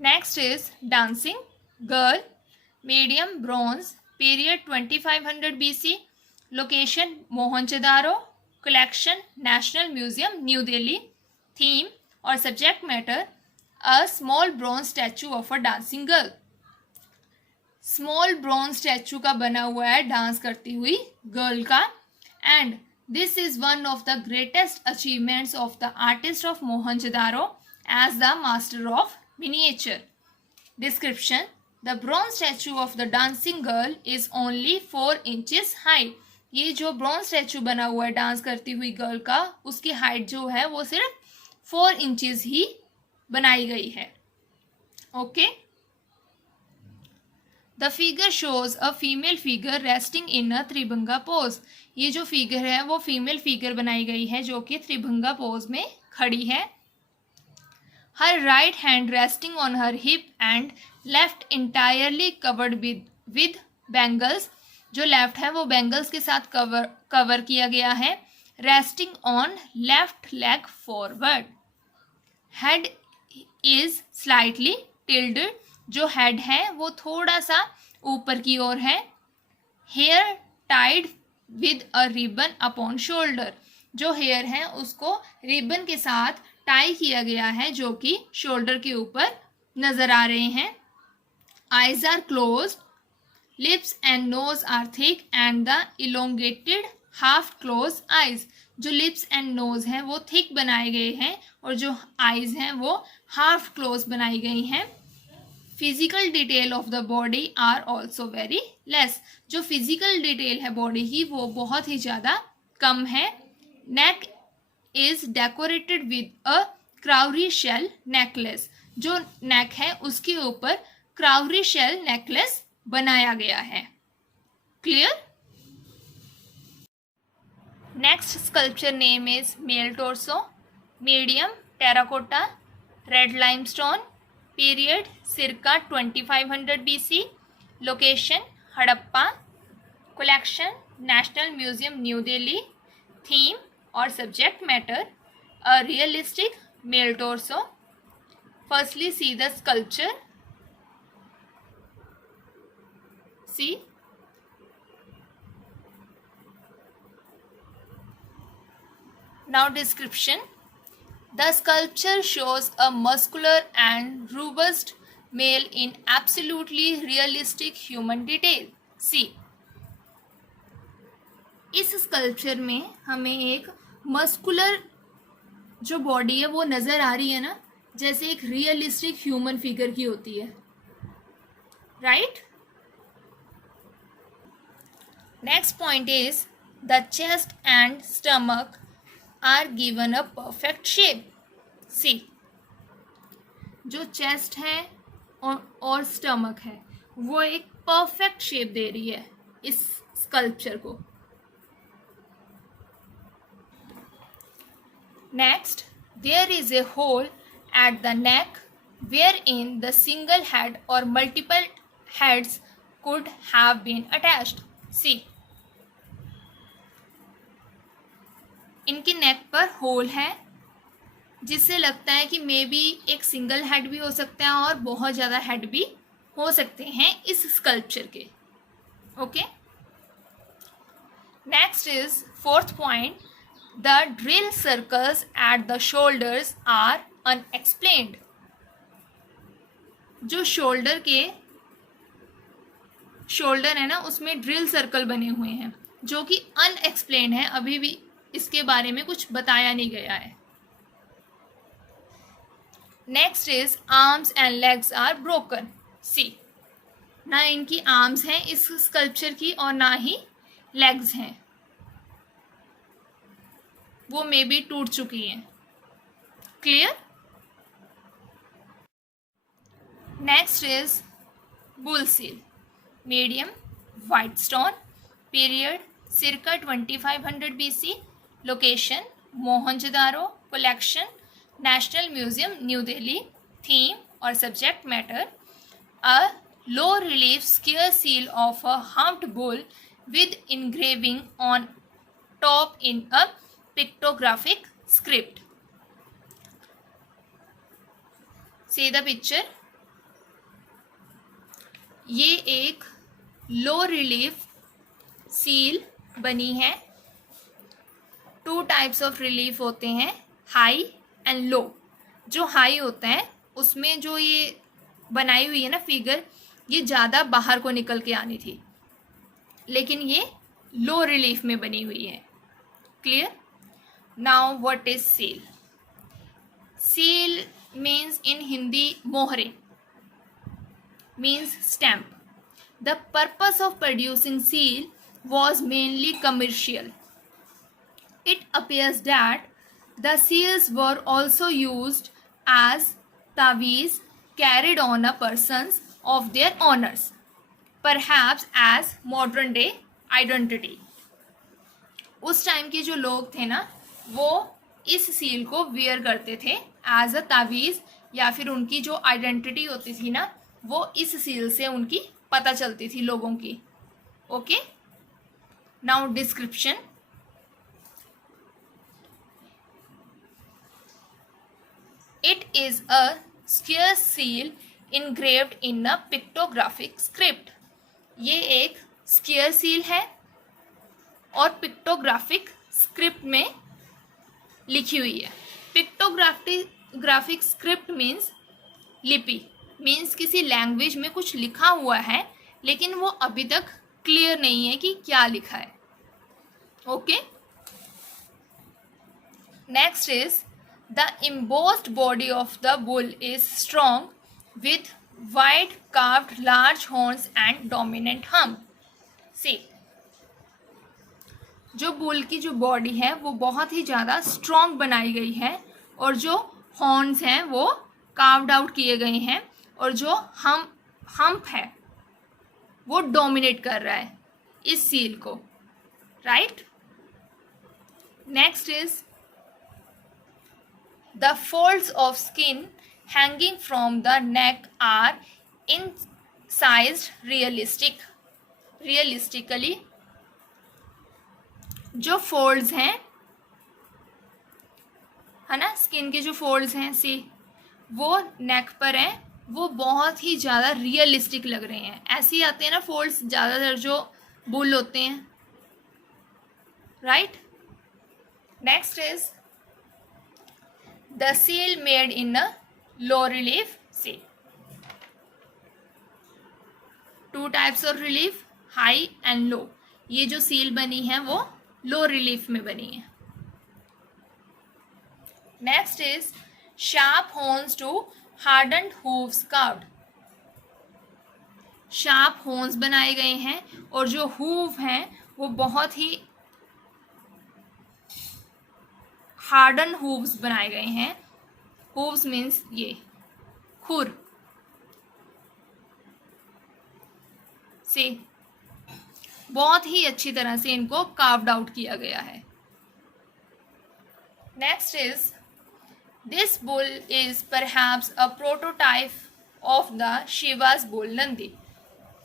Next is Dancing Girl, medium bronze, period 2500 BC, location Mohenjo-daro, collection National Museum, New Delhi, theme or subject matter a small bronze statue of a dancing girl. Small bronze statue का बना हुआ है dance करती हुई girl का, and this is one of the greatest achievements of the artist of Mohenjodaro as the master of miniature. Description: the bronze statue of the dancing girl is only 4 inches high. ये जो bronze statue बना हुआ है dance करती हुई girl का, उसकी height जो है वो सिर्फ 4 इंचेस ही बनाई गई है. Okay. The figure shows a female figure resting in a Tribhanga pose. ये जो फिगर है वो फीमेल फिगर बनाई गई है जो कि त्रिभंगा पोज में खड़ी है. Her right hand resting on her hip and left entirely covered with bangles. जो लेफ्ट है वो बैंगल्स के साथ कवर किया गया है. Resting on left leg forward. Head is slightly tilted. जो हेड है वो थोड़ा सा ऊपर की ओर है. Hair tied with a ribbon upon shoulder. जो हेयर है उसको रिबन के साथ टाई किया गया है जो कि शोल्डर के ऊपर नजर आ रहे हैं. Eyes are closed. Lips and nose are thick and the elongated half close eyes. जो लिप्स एंड नोज हैं वो थिक बनाए गए हैं और जो आईज हैं वो हाफ क्लोज बनाई गई हैं. Physical detail of the body are also very less. जो फिजिकल डिटेल है बॉडी की वो बहुत ही ज़्यादा कम है. Neck is decorated with a cowrie shell necklace. जो नेक है उसके ऊपर क्राउरी शेल नेकलेस बनाया गया है. Clear. Next sculpture name is male torso, medium terracotta, red limestone, period circa 2500 BC, location Harappa, collection National Museum New Delhi, theme और subject matter a realistic male torso. Firstly see the sculpture. See. Now description. The sculpture shows a muscular and robust male in absolutely realistic human detail. See. इस sculpture में हमें एक muscular जो body है वो नज़र आ रही है ना, जैसे एक रियलिस्टिक ह्यूमन फिगर की होती है. Right. Next point is the chest and stomach are given a perfect shape. See. जो चेस्ट है और स्टमक है वो एक परफेक्ट शेप दे रही है इस स्कल्पचर को. Next, there is a hole at the neck where in the single head और multiple heads could have been attached. See. इनके नेक पर होल है जिससे लगता है कि मे बी एक सिंगल हेड भी हो सकता है और बहुत ज़्यादा हेड भी हो सकते हैं इस स्कल्पचर के. Okay. Next is fourth point. The drill circles at the shoulders are unexplained. जो शोल्डर है ना उसमें ड्रिल सर्कल बने हुए हैं जो कि अनएक्सप्लेन्ड है. अभी भी इसके बारे में कुछ बताया नहीं गया है. Next is arms and legs are broken. See. ना इनकी आर्म्स हैं इस स्कल्पचर की और ना ही लेग्स हैं, वो मे बी टूट चुकी हैं. Clear. Next is bull seal, medium white stone, period circa 2500 BC, location Mohenjodaro, collection National Museum New Delhi, theme और subject matter a low relief square seal of a humped bull with engraving on top in a pictographic script. See the picture. ये एक लो relief seal बनी है। 2 types of relief होते हैं, high and low. जो high होता है उसमें जो ये बनाई हुई है ना फिगर, ये ज़्यादा बाहर को निकल के आनी थी, लेकिन ये लो रिलीफ में बनी हुई है। Clear? Now what is seal? Seal means in Hindi मोहरे, means stamp. The purpose of producing seal was mainly commercial. It appears that the seals were also used as taweez carried on a persons of their owners, perhaps as modern day identity. उस time के जो लोग थे ना, वो इस seal को wear करते थे एज अ तावीज़, या फिर उनकी जो आइडेंटिटी होती थी ना, वो इस सील से उनकी पता चलती थी लोगों की। Okay, now description. It is a square seal engraved in a pictographic script. ये एक स्क्वायर सील है और पिक्टोग्राफिक स्क्रिप्ट में लिखी हुई है। पिक्टोग्राफिक स्क्रिप्ट मीन्स लिपि, मीन्स किसी लैंग्वेज में कुछ लिखा हुआ है लेकिन वो अभी तक क्लियर नहीं है कि क्या लिखा है। Okay, next is the embossed body of the bull is strong with wide carved large horns and dominant hump. See, जो बुल की जो बॉडी है वो बहुत ही ज़्यादा स्ट्रॉन्ग बनाई गई है और जो हॉर्न्स हैं वो कार्व्ड आउट किए गए हैं और जो हम्प है वो डोमिनेट कर रहा है इस सील को। Right, next is the folds of skin hanging from the neck are incised realistically. जो फोल्ड्स हैं है ना, स्किन के जो फोल्ड्स हैं, सी वो नेक पर हैं, वो बहुत ही ज़्यादा रियलिस्टिक लग रहे हैं। ऐसे ही आते हैं ना फोल्ड्स ज़्यादातर जो बुल होते हैं। Right, next is the seal made in a low relief seal. 2 types of relief, high and low. ये जो सील बनी है वो लो रिलीफ में बनी है। Next is sharp horns to hardened hooves carved. Sharp horns बनाए गए हैं और जो हूव हैं वो बहुत ही हार्डन हूव्स बनाए गए हैं। हूव्स मीन्स ये खुर से बहुत ही अच्छी तरह से इनको कार्व्ड आउट किया गया है। Next is this bull is perhaps a prototype of the Shivas bull Nandi.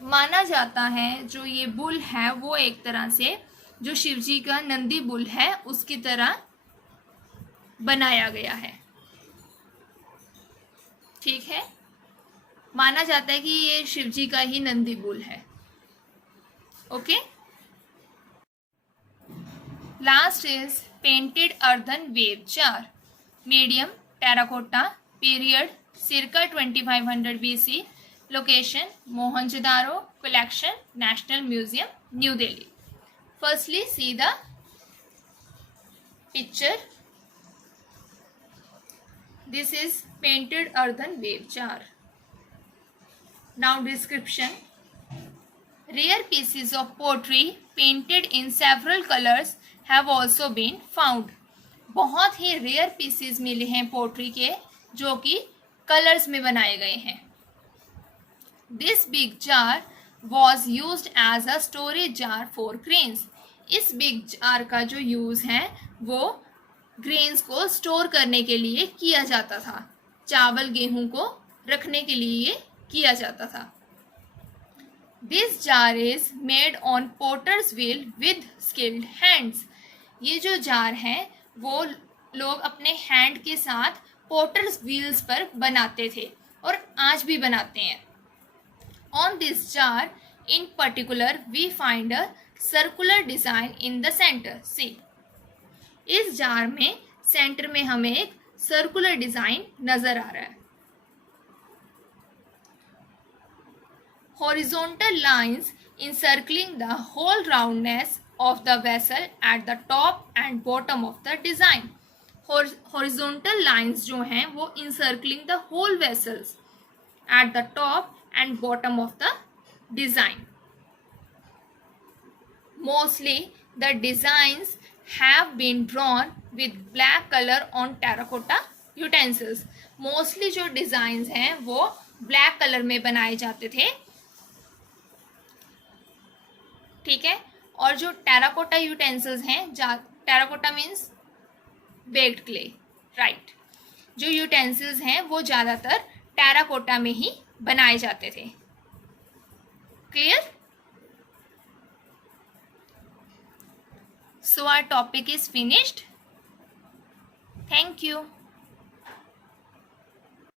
माना जाता है जो ये बुल है वो एक तरह से जो शिवजी का नंदी बुल है उसकी तरह बनाया गया है। ठीक है, माना जाता है कि ये शिवजी का ही नंदी बुल है। Okay, last is painted earthen wave jar, medium terracotta, period circa 2500 BC, location Mohenjodaro, collection National Museum New Delhi. Firstly see the picture. This is painted earthen wave jar. Now description. Rare pieces of pottery painted in several colors have also been found. बहुत ही rare pieces मिले हैं pottery के जो कि colours में बनाए गए हैं। This big jar was used as a storage jar for grains. इस बिग जार का जो यूज है वो ग्रेन्स को स्टोर करने के लिए किया जाता था, चावल गेहूं को रखने के लिए किया जाता था। This jar is made on potters wheel with skilled hands. ये जो जार है वो लोग अपने हैंड के साथ पोटर्स व्हील्स पर बनाते थे और आज भी बनाते हैं। On this jar in particular we find a circular design in the center. See, इस जार में सेंटर में हमें एक सर्कुलर डिजाइन नजर आ रहा है. Horizontal lines encircling the whole roundness of the vessel at the top and bottom of the design. Horizontal lines जो हैं वो encircling the whole vessels at the top and bottom of the design. Mostly the designs have been drawn with black color on terracotta utensils. Mostly जो designs हैं वो black color में बनाए जाते थे. ठीक है. और जो टेराकोटा यूटेंसिल्स हैं, terracotta means baked clay, right. जो यूटेंसिल्स हैं वो ज़्यादातर टेराकोटा में ही बनाए जाते थे. Clear? So our topic is finished. Thank you.